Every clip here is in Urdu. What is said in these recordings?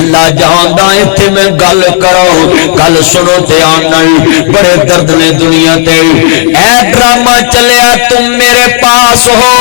اللہ جاندا ایتھے میں گل کرو گل سنو تے آنائی بڑے درد نے دنیا تے اے ڈرامہ چلیا تم میرے پاس ہو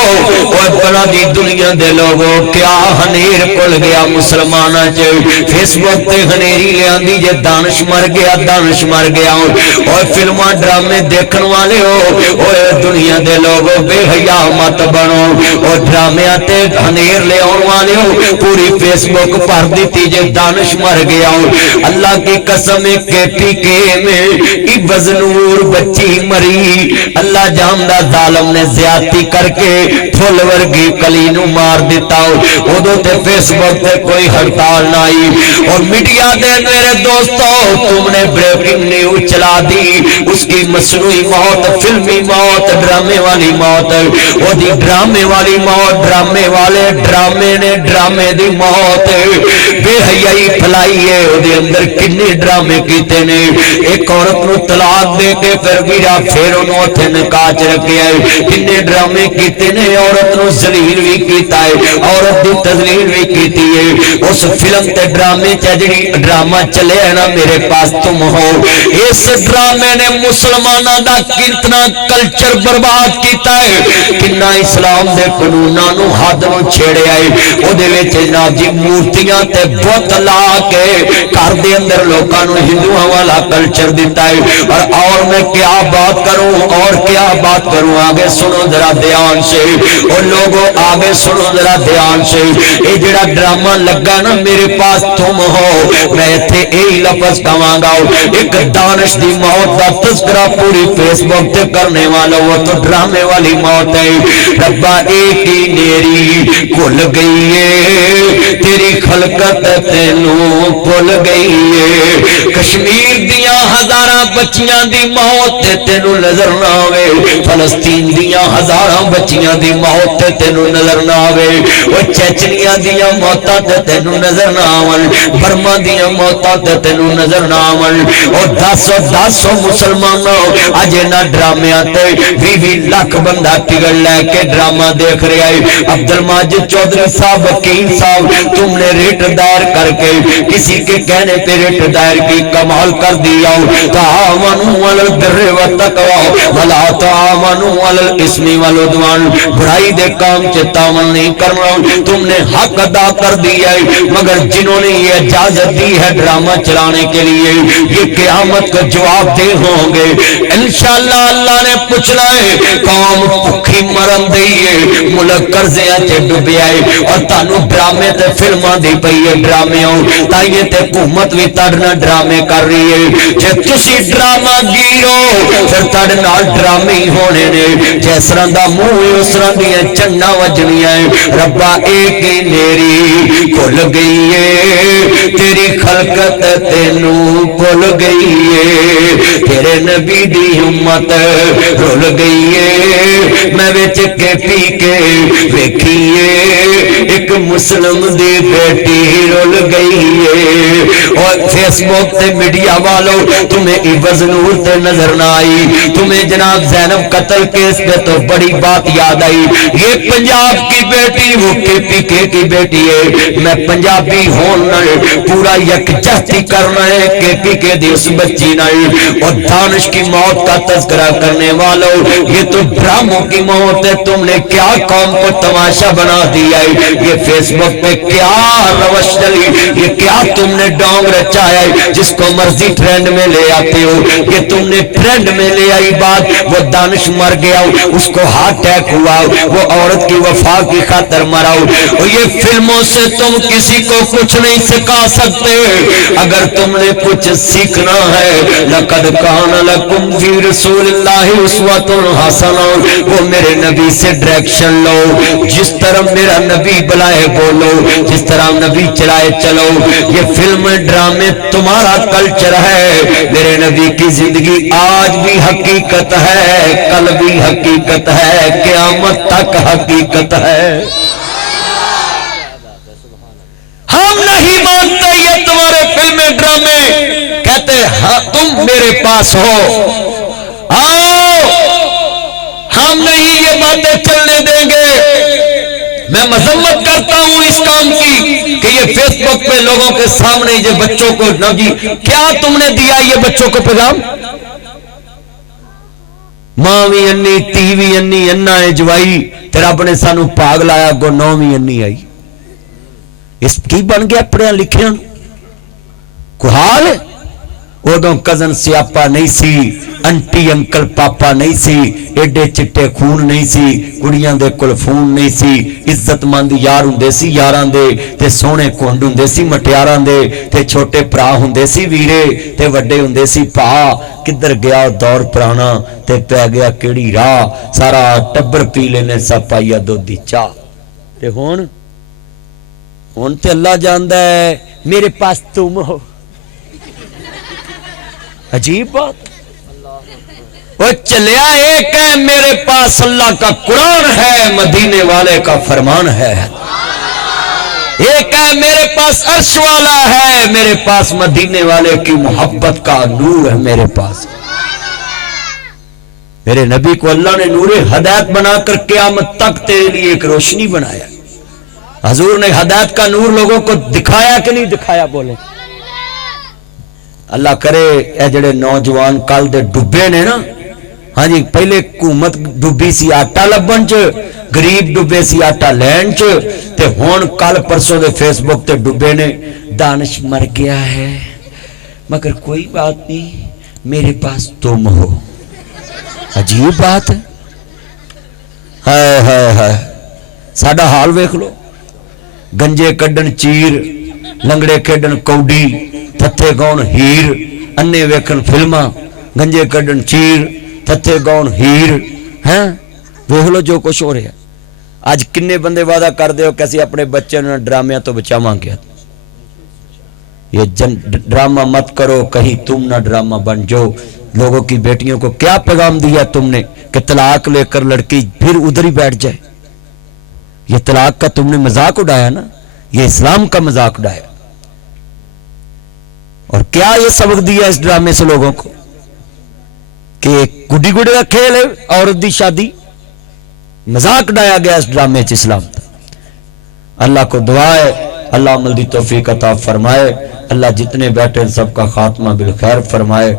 اور بڑا دی دنیا دے لوگوں کیا ہنیر کل گیا مسلمانہ چے فیس بک تے ہنیری لے آندی جے دانش مر گیا اور فلمہ ڈرامے دیکھن والے ہو اور دنیا دے لوگوں بے حیا مت بنو اور ڈرامے آتے ہنیر لے آن والے ہو پوری فیس بک پر دیتی جے دانش مر گیا ہو اللہ کی قسم کے پی کے میں عبز نور بچی مری اللہ جاندہ ظالم نے زیادتی کر کے پھول ورگی کلینو مار دیتا ہو ادھو تے فیس بک تے کوئی ہڑتال نہ آئی اور میڈیا دے میرے دوستو تم نے بریکنگ نیوز چلا دی اس کی مصنوعی موت فلمی موت ڈرامے والی موت وہ دی ڈرامے والی موت ڈرامے والے ڈرامے نے ڈرامے دی موت بے حیائی پھلائی ہے وہ دے اندر کتنے ڈرامے کیتے نے ایک عورت نو طلاق دے کے پھر میرا پھر انہوں تھے نکاچ رکھے ہے کتنے ڈرامے کیتے نے عورت نو ذلیل بھی کیتا ہے عورت دی تذلیل بھی کیتی ہے اس فلم تے ڈرامے چجڑی ڈرامہ چلے ہے نا میرے پاس تم ہو اس ڈرامے نے مسلمانہ دا کتنا کلچر برباد کیتا ہے کنا اسلام دے قانوناں نو حد نو چھیڑے آئے او دے وچ جناب جی مورتیاں تے بت لا کے گھر دے اندر لوکاں نو ہندوؤں والا کلچر دیتا ہے اور میں کیا بات کروں آگے سنو ذرا دھیان سے اور لوگوں آگے سنو ذرا دھیان سے اے جڑا ڈرامہ لگا نا میرے پاس تم ہو میں تھے یہی لفظ کہاں گا ایک دانش دی موت دا تذکرہ پوری فیس بک تے کرنے والا وہ تو ڈرامے والی موت ہے ربا ایک ہی نیری کھل گئی ہے تیری خلقت تینوں بھول گئی ہے کشمیر دیاں ہزاراں بچیاں دی موت تینوں نظر نہ آوے فلسطین دیاں ہزاراں بچیاں دی موت تینوں نظر نہ آوے وہ چیچنیاں دیاں موتاں تینوں نظر نہ آون برما دیاں موتاں تینوں نظر نہ آون اور دس مسلمانوں اج انہاں ڈرامے تے 20 لاکھ بندہ ٹکٹ لے کے ڈرامہ دیکھ رہا ہے عبد الماجد چودھری صاحب وکیل صاحب تم نے ریٹ دائر کر کے کسی کے کہنے پہ ریٹ دائر کی کمال کر دیا تعاونوا علی البر والتقوی ولا تعاونوا علی الاسم والعدوان برائی دے کام سے تعاون نہیں کرنا تم نے حق ادا کر دیا ہے مگر جنہوں نے یہ اجازت دی ہے ڈرامہ چلانے کے لیے یہ قیامت کا جواب دے ہوں گے انشاءاللہ اللہ نے پوچھنا ہے قوم بھوکی مرن دیئے ملک قرضیاں تے ڈوبے آئے اور تانو ڈرامے تے فلماں دی پئی ہے ڈرامے ہوں تائیے تے حکومت بھی تڑنا ڈرامے کر رہی ہے جے تسی ڈرامہ گیرو پھر تڑنا ڈرامے ہی ہونے نے جیس رندہ موہ اس رندیاں چنہ وجنیاں ربا ایک ہی نیری کھل گئی ہے تیری خلقت تینوں بھول گئی ہے تیرے نبی دی امت رول گئی ہے میں وچ کے پی کے ویکھیے ایک مسلم دی بیٹی رول گئی ہے اور فیس بک تے میڈیا والوں تمہیں عبز نور تے نظر نہ آئی تمہیں جناب زینب قتل کیس پہ تو بڑی بات یاد آئی یہ پنجاب کی بیٹی وہ کے پی کے کی بیٹی ہے میں پنجابی ہونا پورا یکجہتی کرنا ہے کے پی کے دی اس بچی نہیں اور دانش کی موت کا تذکرہ کرنے والوں یہ تو ڈراموں کی موت ہے تم نے کیا قوم کو تماشا بنا دیا ہے یہ فیس بک پہ کیا روش چلی یہ کیا تم نے ڈونگ رچایا ہے جس کو مرضی ٹرینڈ میں لے آتے ہو یہ تم نے ٹرینڈ میں لے آئی بات وہ دانش مر گیا اس کو ہارٹ اٹیک ہوا وہ عورت کی وفا کی خاطر مرا اور یہ فلموں سے تم کسی کو کچھ نہیں سکھا سکتے اگر تم نے کچھ سیکھنا ہے لقد کان لکم فی رسول اللہ اسوۃ حسنہ وہ میرے نبی سے ڈائریکشن لو جس طرح میرا نبی بلائے بولو جس طرح نبی چلائے چلو یہ فلم ڈرامے تمہارا کلچر ہے میرے نبی کی زندگی آج بھی حقیقت ہے کل بھی حقیقت ہے قیامت تک حقیقت ہے ہم نہیں مانتے یہ تمہارے فلمیں ڈرامے کہتے ہاں تم میرے پاس ہو آؤ ہم نہیں یہ باتیں چلنے دیں گے میں مذمت کرتا ہوں اس کام کی کہ یہ فیس بک پہ لوگوں کے سامنے یہ بچوں کو نہ جی کیا تم نے دیا یہ بچوں کو پیغام؟ ماں بھی انی تی بھی انی انا جوائی تے رب نے سانو پاگ لایا گو نو بھی انی آئی اس کی بن گیا پڑھیا لکھیا کو حال ادو کزن سیاپا نہیں سی انٹی انکل پاپا نہیں سی ایڈے چٹے خون نہیں سی کڑیاں دے کول فون نہیں سی عزت مند یار ہوندے سی یاراں دے تے سونے کونڈ ہوندے سی مٹیاراں دے تے چھوٹے پرا ہوندے سی ویرے تے وڈے ہوندے سی پا کدھر گیا دور پرانا تے پہ گیا کیڑی راہ سارا ٹبر پی لینے سا پائیا دودھ دی چاہ تے ہون تے اللہ جاندا ہے میرے پاس تم ہو عجیب بات وہ چلیا ایک ہے میرے پاس اللہ کا قرآن ہے مدینے والے کا فرمان ہے ایک ہے میرے پاس عرش والا ہے میرے پاس مدینے والے کی محبت کا نور ہے میرے پاس میرے نبی کو اللہ نے نور ہدایت بنا کر قیامت تک تیرے لیے ایک روشنی بنایا حضور نے ہدایت کا نور لوگوں کو دکھایا کہ نہیں دکھایا بولے اللہ کرے اے جڑے نوجوان کل دے ڈبے نے نا ہاں جی پہلے حکومت ڈبی سی آٹا لبن چ غریب ڈبے سی آٹا لین چ تے ہون کل پرسوں دے فیس بک تے ڈبے نے دانش مر گیا ہے مگر کوئی بات نہیں میرے پاس تم ہو عجیب بات ہے ہائے ہائے ہائے ساڈا حال ویکھ لو گنجے کڈن چیر لنگڑے کھیڈن کوڈی تھتے گون ہیر انے ویکھن فلماں گنجے کڈن چیر تھتے گون ہیر ہیں ویکھ لو جو کچھ ہو رہا ہے آج کنے بندے وعدہ کر دے ہو کیسے اپنے بچے نے ڈرامیاں تو بچاواں گیا یہ ڈرامہ مت کرو کہیں تم نہ ڈرامہ بن جاؤ لوگوں کی بیٹیوں کو کیا پیغام دیا تم نے کہ طلاق لے کر لڑکی پھر ادھر ہی بیٹھ جائے یہ طلاق کا تم نے مذاق اڑایا نا یہ اسلام کا مذاق اڑایا اور کیا یہ سبق دیا اس ڈرامے سے لوگوں کو کہ گڈی گڈی کا کھیل ہے عورت دی شادی مذاق اڑایا گیا اس ڈرامے سے اسلام اللہ کو دعا ہے اللہ عمل دی توفیق عطا فرمائے اللہ جتنے بیٹھے سب کا خاتمہ بالخیر فرمائے